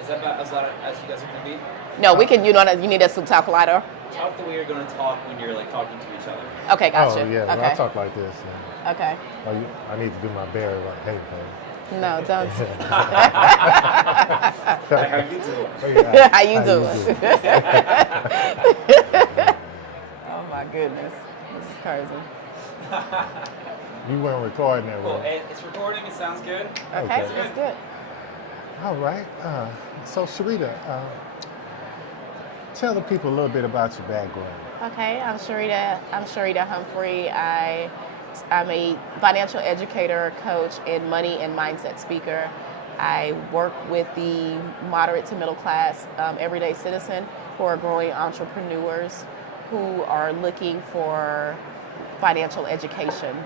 Is that about as loud as you guys are going to be? No, we can. You need us to talk louder. Talk the way you're going to talk when you're like talking to each other. Okay, gotcha. Oh yeah, okay. well, I talk like this. Okay. Oh, I need to do my Barry like, hey, baby. No, don't. How you doing? How you doing? Oh my goodness, this is crazy. You weren't recording that, Cool. right? It's recording. It sounds good. Okay, that's good. All right. So Sharita, tell the people a little bit about your background. Okay, I'm Sharita Humphrey. I'm a financial educator, coach, and money and mindset speaker. I work with the moderate to middle class everyday citizen who are growing entrepreneurs who are looking for financial education.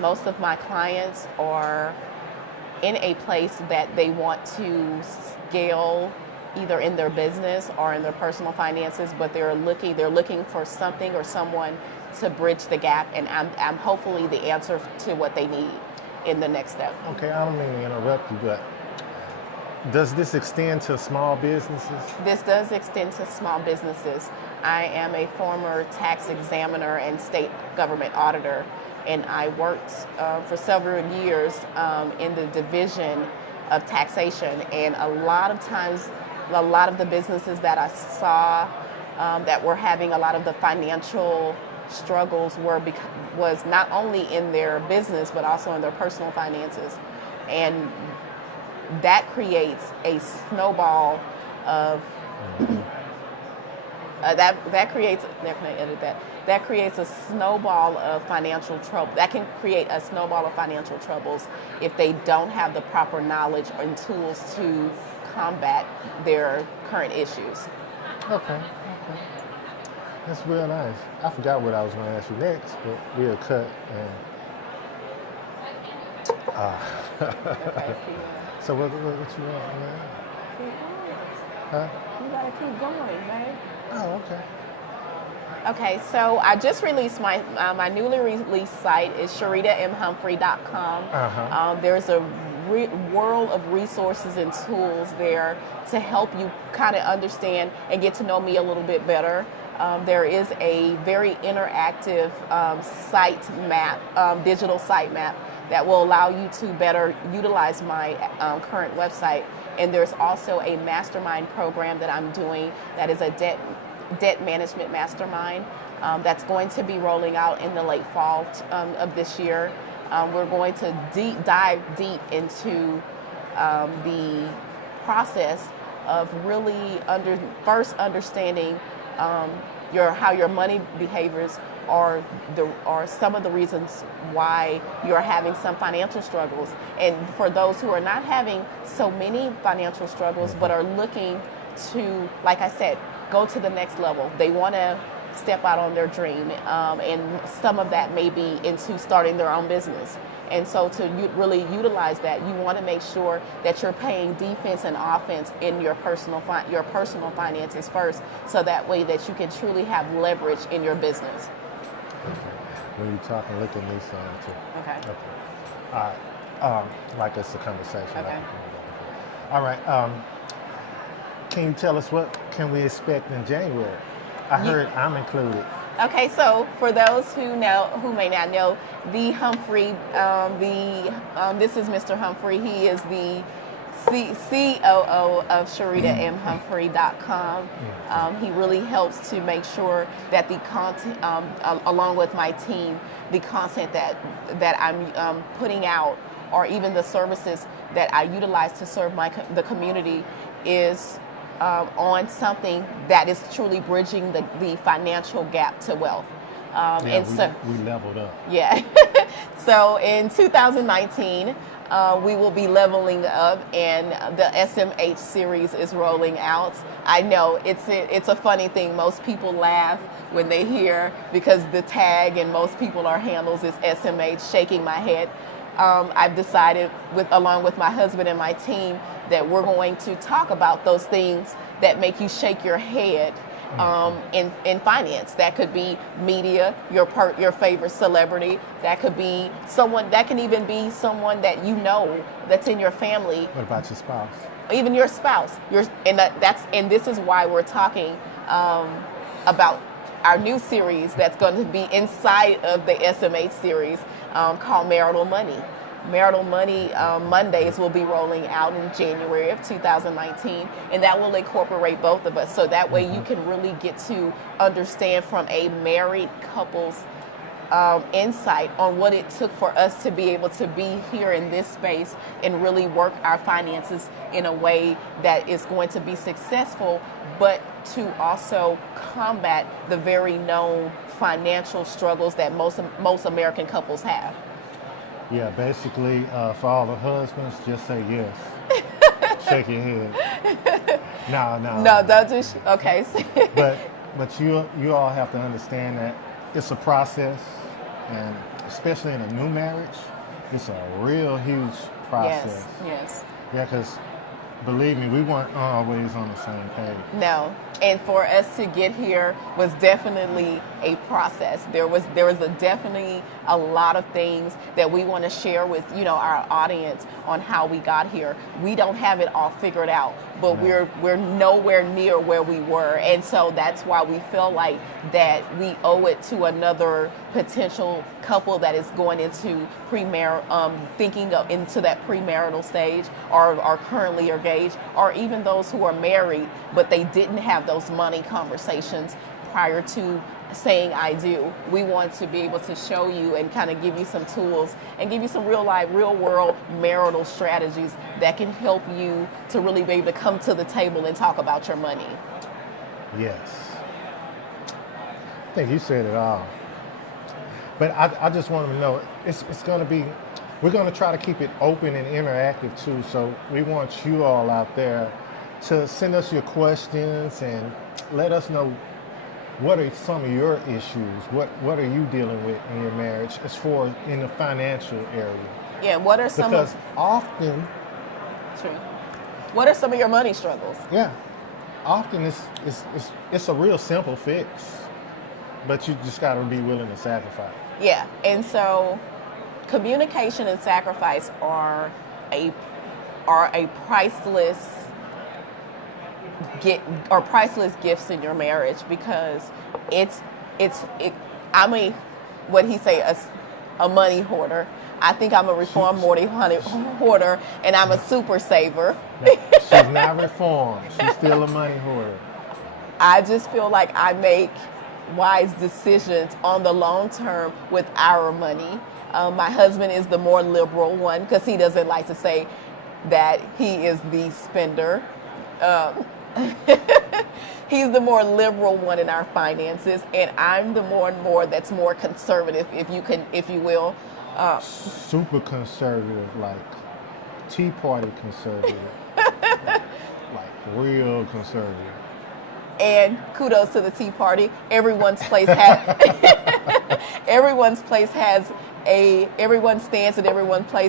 Most of my clients are in a place that they want to scale either in their business or in their personal finances, but they're looking for something or someone to bridge the gap, and I'm hopefully the answer to what they need in the next step. Okay, I don't mean to interrupt you, but does this extend to small businesses? This does extend to small businesses. I am a former tax examiner and state government auditor, and I worked for several years in the division of taxation, and a lot of times, a lot of the businesses that I saw that were having a lot of the financial struggles was not only in their business but also in their personal finances, and that creates a snowball of that creates a snowball of financial trouble. That can create a snowball of financial troubles if they don't have the proper knowledge and tools to combat their current issues. Okay. That's real nice. I forgot what I was going to ask you next, but we'll cut. So what you want, man? Keep going. Huh? You gotta keep going, man. Oh, okay. Okay, so I just released my newly released site is SharitaMHumphrey.com. There's a world of resources and tools there to help you kind of understand and get to know me a little bit better. There is a very interactive site map, digital site map that will allow you to better utilize my current website. And there's also a mastermind program that I'm doing that is a debt management mastermind that's going to be rolling out in the late fall of this year. We're going to dive deep into the process of really first understanding how your money behaviors are some of the reasons why you're having some financial struggles. And for those who are not having so many financial struggles but are looking to, like I said, go to the next level. They want to step out on their dream, and some of that may be into starting their own business. And so to really utilize that, you want to make sure that you're paying defense and offense in your personal finances first, so that way that you can truly have leverage in your business. When you talk and look at me, son, too. Okay. All right. Like it's a conversation. Okay. All right. Can you tell us what can we expect in January? I heard I'm included. Okay, so for those who may not know, the Humphrey, this is Mr. Humphrey. He is the COO of SharitaMHumphrey.com. He really helps to make sure that the content, along with my team, the content that I'm putting out, or even the services that I utilize to serve the community, is on something that is truly bridging the financial gap to wealth. We leveled up. Yeah. So in 2019, we will be leveling up, and the SMH series is rolling out. I know it's a funny thing. Most people laugh when they hear, because the tag in most people our handles is SMH, shaking my head. I've decided, along with my husband and my team, that we're going to talk about those things that make you shake your head in finance. That could be media, your favorite celebrity. That could be someone. That can even be someone that you know that's in your family. What about your spouse? Even your spouse. And this is why we're talking about our new series that's going to be inside of the SMH series called Marital Money. Marital Money Mondays will be rolling out in January of 2019, and that will incorporate both of us. So that way you can really get to understand from a married couple's insight on what it took for us to be able to be here in this space and really work our finances in a way that is going to be successful, but to also combat the very known financial struggles that most American couples have. Yeah, basically, for all the husbands, just say yes. Shake your head. No, don't just okay. but you all have to understand that it's a process, and especially in a new marriage, it's a real huge process. Yes. Yeah, because believe me, we weren't always on the same page. No, and for us to get here was definitely a process. There was definitely a lot of things that we want to share with our audience on how we got here. We don't have it all figured out, but No. we're nowhere near where we were, and so that's why we feel like that we owe it to another potential couple that is going into into that premarital stage, or are currently engaged, or even those who are married but they didn't have those money conversations prior to saying I do. We want to be able to show you and kind of give you some tools and give you some real world marital strategies that can help you to really be able to come to the table and talk about your money. Yes. I think you said it all. But I just want to know, it's going to be, we're going to try to keep it open and interactive too. So we want you all out there to send us your questions and let us know what are some of your issues. What are you dealing with in your marriage as far in the financial area? Yeah, what are some Because often, True. What are some of your money struggles? yeah, often it's a real simple fix, but you just got to be willing to sacrifice. Yeah, and so communication and sacrifice are a priceless priceless gifts in your marriage, because I'm a money hoarder. I think I'm a reformed money hoarder, and I'm a super saver. She's not reformed. She's still a money hoarder. I just feel like I make wise decisions on the long term with our money. My husband is the more liberal one, because he doesn't like to say that he is the spender. He's the more liberal one in our finances, and I'm the more that's more conservative, if you will. Super conservative, like Tea Party conservative, like real conservative. And kudos to the Tea Party. Everyone's stance and everyone's place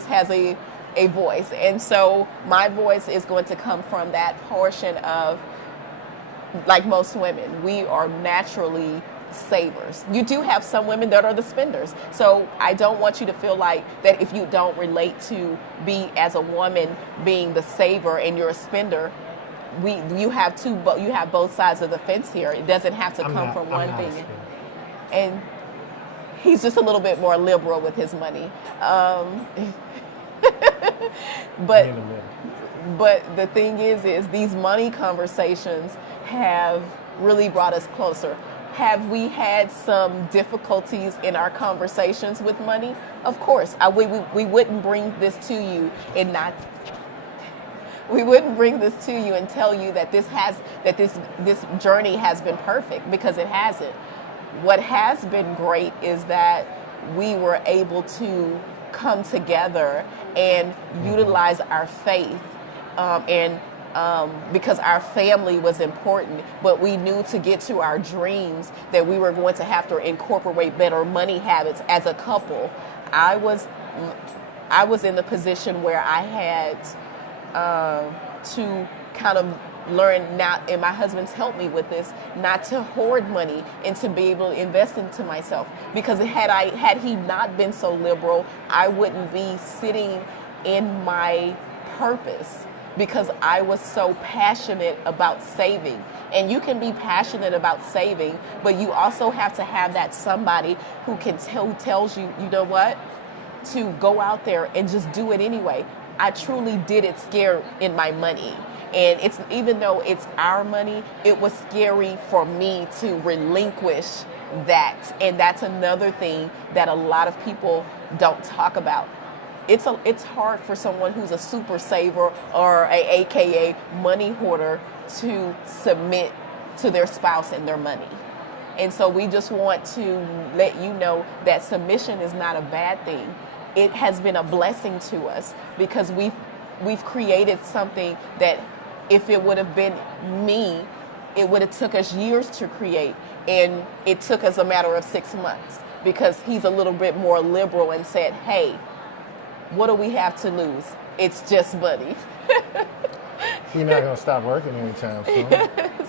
has a voice. And so my voice is going to come from that portion of, like most women, we are naturally savers. You do have some women that are the spenders. So I don't want you to feel like that if you don't relate to be as a woman being the saver and you're a spender, you have both sides of the fence here. It doesn't have to come from one thing. And he's just a little bit more liberal with his money. But the thing is these money conversations have really brought us closer. Have we had some difficulties in our conversations with money? Of course. We wouldn't bring this to you and tell you that this journey has been perfect, because it hasn't. What has been great is that we were able to come together and utilize our faith, because our family was important, but we knew to get to our dreams that we were going to have to incorporate better money habits as a couple. I was in the position where I had to kind of learned not, and my husband's helped me with this, not to hoard money and to be able to invest into myself. Because had he not been so liberal, I wouldn't be sitting in my purpose, because I was so passionate about saving. And you can be passionate about saving, but you also have to have that somebody who tells you, you know what, to go out there and just do it anyway. I truly did it scared in my money. And it's, even though it's our money, it was scary for me to relinquish that. And that's another thing that a lot of people don't talk about. It's hard for someone who's a super saver or a AKA money hoarder to submit to their spouse and their money. And so we just want to let you know that submission is not a bad thing. It has been a blessing to us, because we've created something that if it would have been me, it would have took us years to create, and it took us a matter of 6 months, because he's a little bit more liberal and said, hey, what do we have to lose? It's just money. You're not going to stop working anytime soon.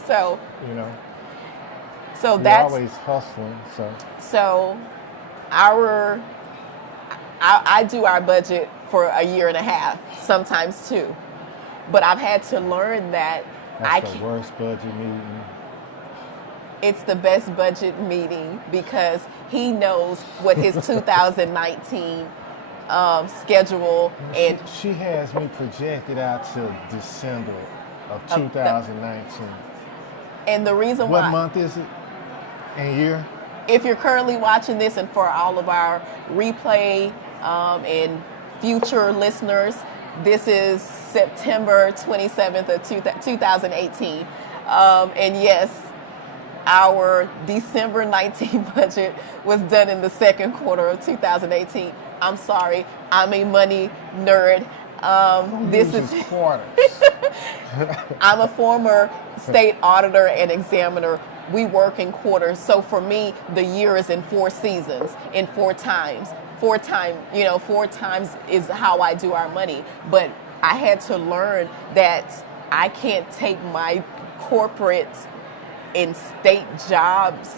So, you know, so you're that's always hustling. So I do our budget for a year and a half, sometimes 2. But I've had to learn that That's the worst budget meeting. It's the best budget meeting, because he knows what his 2019 schedule, and she has me projected out to December of 2019. And the reason what why, month is it and year? If you're currently watching this, and for all of our replay and future listeners, this is September 27th of 2018. And yes, our December 19 budget was done in the second quarter of 2018. I'm sorry, I'm a money nerd. This is quarters. I'm a former state auditor and examiner. We work in quarters. So for me, the year is in 4 seasons, in 4 times. 4 times is how I do our money. But I had to learn that I can't take my corporate and state jobs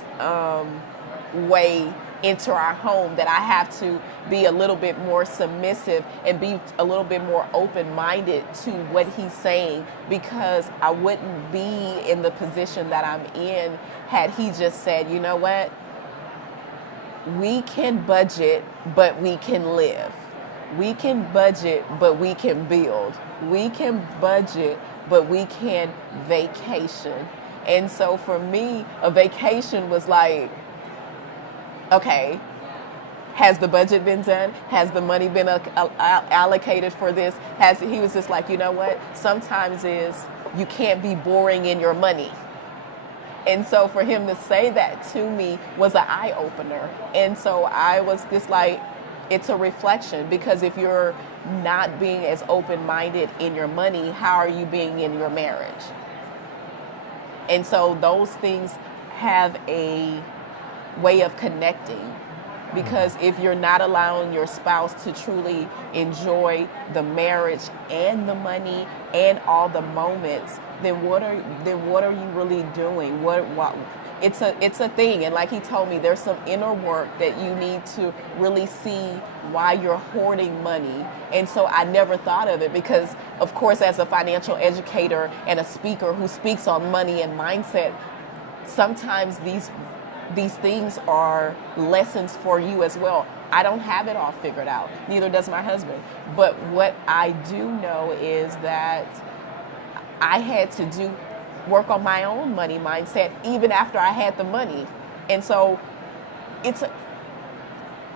way into our home, that I have to be a little bit more submissive and be a little bit more open-minded to what he's saying, because I wouldn't be in the position that I'm in had he just said, you know what, we can budget, but we can live. We can budget, but we can build. We can budget, but we can vacation. And so for me, a vacation was like, okay, has the budget been done? Has the money been allocated for this? He was just like, you know what? Sometimes you can't be boring in your money. And so for him to say that to me was an eye-opener. And so I was just like, it's a reflection, because if you're not being as open-minded in your money, how are you being in your marriage? And so those things have a way of connecting, because if you're not allowing your spouse to truly enjoy the marriage and the money and all the moments, then what are you really doing? What it's a thing. And like he told me, there's some inner work that you need to really see why you're hoarding money. And so I never thought of it, because of course, as a financial educator and a speaker who speaks on money and mindset, sometimes these things are lessons for you as well. I don't have it all figured out. Neither does my husband. But what I do know is that I had to work on my own money mindset even after I had the money. And so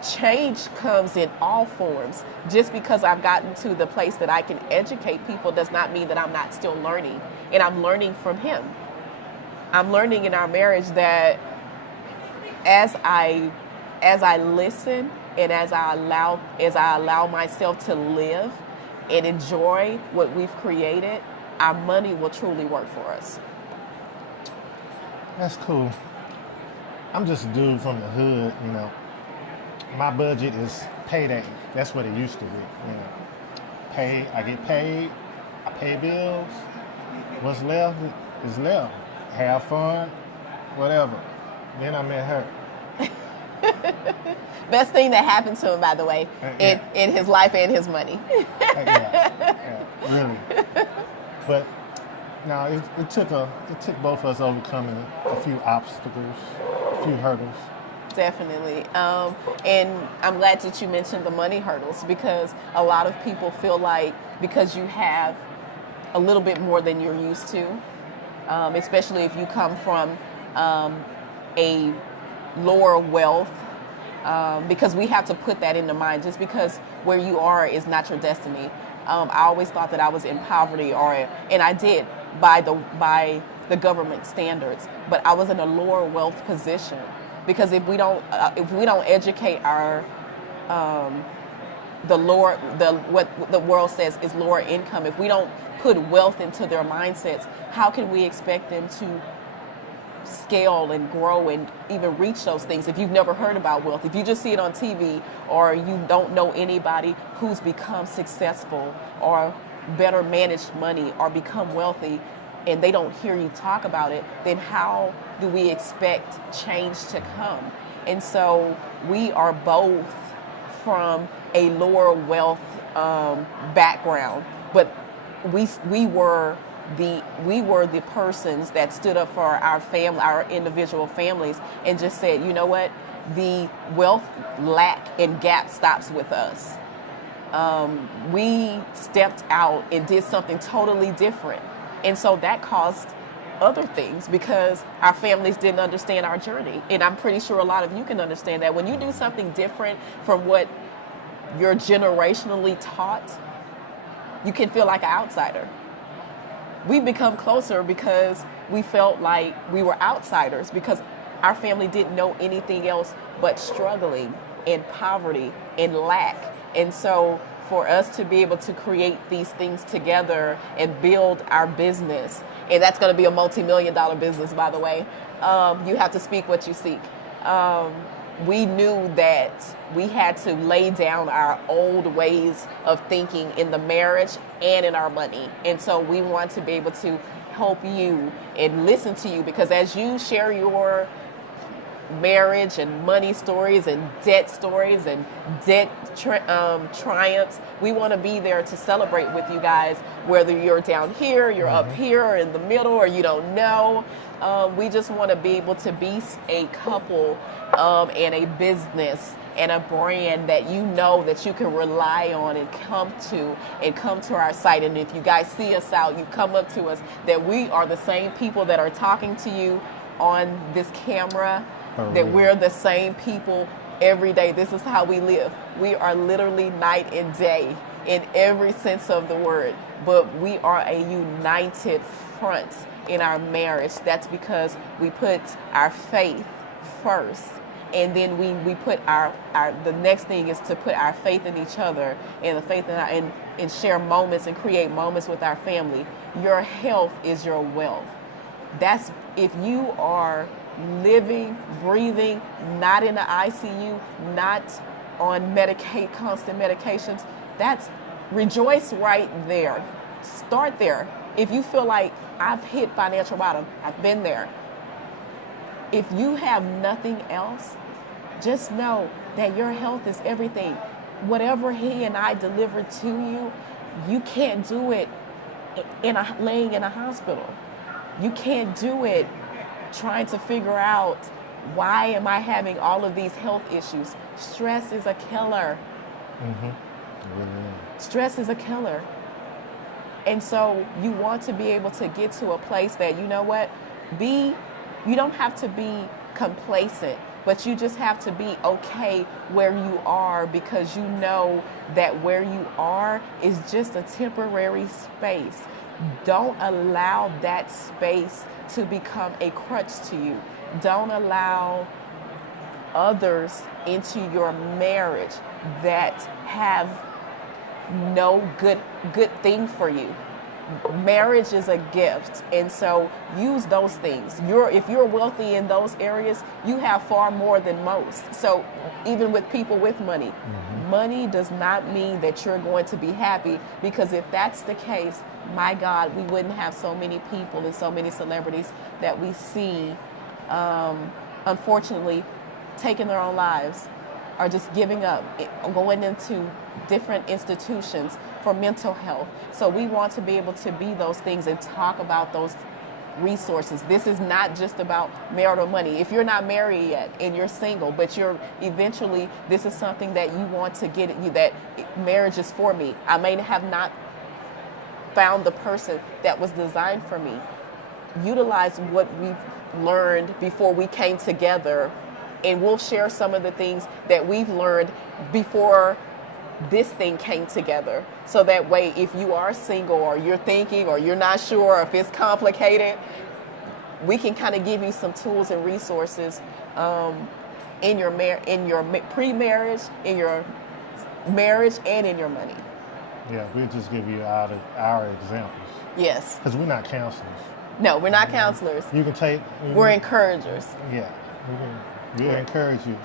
change comes in all forms. Just because I've gotten to the place that I can educate people does not mean that I'm not still learning. And I'm learning from him. I'm learning in our marriage that as I listen and as I allow myself to live and enjoy what we've created, our money will truly work for us. That's cool. I'm just a dude from the hood, you know. My budget is payday. That's what it used to be, you know. I get paid, I pay bills, what's left is left. Have fun, whatever. Then I met her. Best thing that happened to him, by the way, Yeah. in his life and his money. Yeah, really. But now it took both of us overcoming a few obstacles, a few hurdles. Definitely. And I'm glad that you mentioned the money hurdles, because a lot of people feel like because you have a little bit more than you're used to, especially if you come from a lower wealth, because we have to put that into mind. Just because where you are is not your destiny. I always thought that I was in poverty, and I did by the government standards, but I was in a lower wealth position. Because if we don't educate our what the world says is lower income, if we don't put wealth into their mindsets, how can we expect them to scale and grow and even reach those things if you've never heard about wealth? If you just see it on TV, or you don't know anybody who's become successful or better managed money or become wealthy, and they don't hear you talk about it, then how do we expect change to come? And so we are both from a lower wealth background, but we were the persons that stood up for our family, our individual families, and just said, you know what, the wealth lack and gap stops with us. We stepped out and did something totally different. And so that caused other things, because our families didn't understand our journey. And I'm pretty sure a lot of you can understand that when you do something different from what you're generationally taught, you can feel like an outsider. We become closer because we felt like we were outsiders, because our family didn't know anything else but struggling and poverty and lack. And so for us to be able to create these things together and build our business, and that's going to be a multi-million-dollar business, by the way, you have to speak what you seek. We knew that we had to lay down our old ways of thinking in the marriage and in our money. And so we want to be able to help you and listen to you, because as you share your marriage and money stories and debt stories and debt triumphs, we want to be there to celebrate with you guys, whether you're down here, you're up here, or in the middle, or you don't know. We just want to be able to be a couple and a business and a brand that you know that you can rely on and come to our site. And if you guys see us out, you come up to us, that we are the same people that are talking to you on this camera, that we're the same people every day. This is how we live. We are literally night and day in every sense of the word, but we are a united front in our marriage. That's because we put our faith first, and then we put our the next thing is to put our faith in each other, and the faith in and share moments and create moments with our family. Your health is your wealth. That's if you are living, breathing, not in the ICU, not on constant medications, that's rejoice right there. Start there. If you feel like I've hit financial bottom, I've been there. If you have nothing else, just know that your health is everything. Whatever he and I delivered to you, you can't do it laying in a hospital. You can't do it trying to figure out, why am I having all of these health issues? Stress is a killer. Stress is a killer. And so you want to be able to get to a place that, you know what, you don't have to be complacent, but you just have to be okay where you are, because you know that where you are is just a temporary space. Don't allow that space to become a crutch to you. Don't allow others into your marriage that have no good thing for you. marriage is a gift, and so use those things. If you're wealthy in those areas, you have far more than most. So even with people with money, money does not mean that you're going to be happy, because if that's the case, my God, we wouldn't have so many people and so many celebrities that we see, unfortunately, taking their own lives, or just giving up, going into different institutions for mental health. So we want to be able to be those things and talk about those resources. This is not just about marital money. If you're not married yet and you're single, but you're eventually, this is something that you want to get, that marriage is for me. I may have not found the person that was designed for me. Utilize what we've learned before we came together, and we'll share some of the things that we've learned before this thing came together. So that way, if you are single, or you're thinking, or you're not sure if it's complicated, we can kind of give you some tools and resources in your pre-marriage, in your marriage, and in your money. Yeah, we'll just give you our examples. Yes. Because we're not counselors. No, we're not counselors. You can take. We're encouragers. Yeah, we'll encourage you.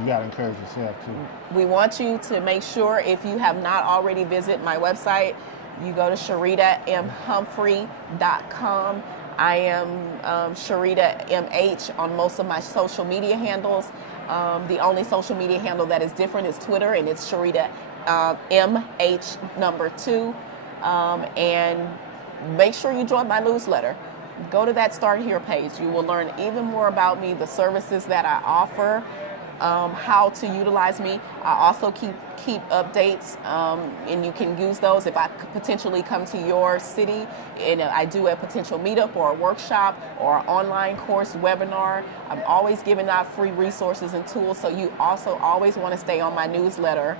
You got to encourage yourself too. We want you to make sure, if you have not already visited my website, you go to SharitaMHumphrey.com. I am Sharita MH on most of my social media handles. The only social media handle that is different is Twitter, and it's Sharita MH2. And make sure you join my newsletter. Go to that Start Here page. You will learn even more about me, the services that I offer, how to utilize me. I also keep updates, and you can use those if I could potentially come to your city and I do a potential meetup or a workshop or an online course, webinar. I'm always giving out free resources and tools, so you also always want to stay on my newsletter.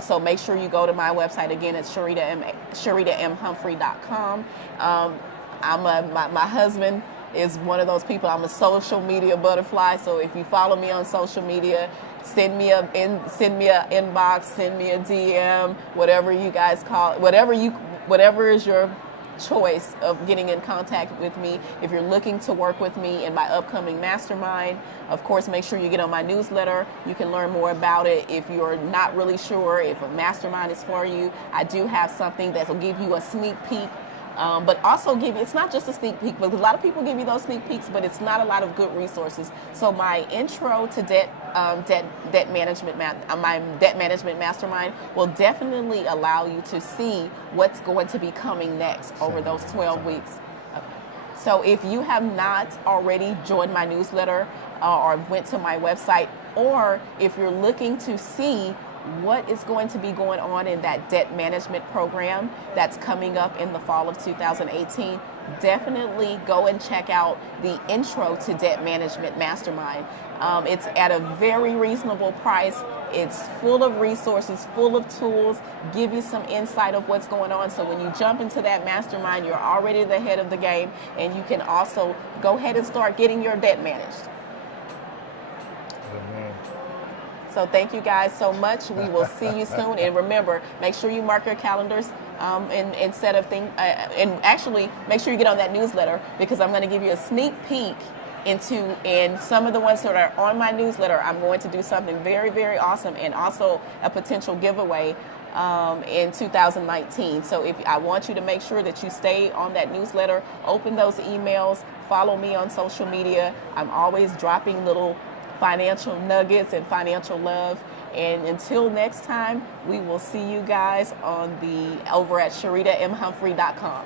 So make sure you go to my website again at SharitaMHumphrey.com. My husband is one of those people. I'm a social media butterfly. So if you follow me on social media, send me a inbox, send me a DM, whatever you guys call it, whatever is your choice of getting in contact with me. If you're looking to work with me in my upcoming mastermind, of course, make sure you get on my newsletter. You can learn more about it. If you're not really sure if a mastermind is for you, I do have something that will give you a sneak peek. But also it's not just a sneak peek, because a lot of people give you those sneak peeks, but it's not a lot of good resources. So my intro to debt management mastermind will definitely allow you to see what's going to be coming next over those 12 weeks. So if you have not already joined my newsletter or went to my website, or if you're looking to see what is going to be going on in that debt management program that's coming up in the fall of 2018, definitely go and check out the Intro to Debt Management Mastermind. It's at a very reasonable price. It's full of resources, full of tools, give you some insight of what's going on. So when you jump into that mastermind, you're already the head of the game, and you can also go ahead and start getting your debt managed. So thank you guys so much. We will see you soon. And remember, make sure you mark your calendars and set up things. And actually, make sure you get on that newsletter, because I'm going to give you a sneak peek and some of the ones that are on my newsletter, I'm going to do something very, very awesome, and also a potential giveaway in 2019. So I want you to make sure that you stay on that newsletter, open those emails, follow me on social media. I'm always dropping little financial nuggets and financial love. And until next time, we will see you guys over at SharitaMHumphrey.com.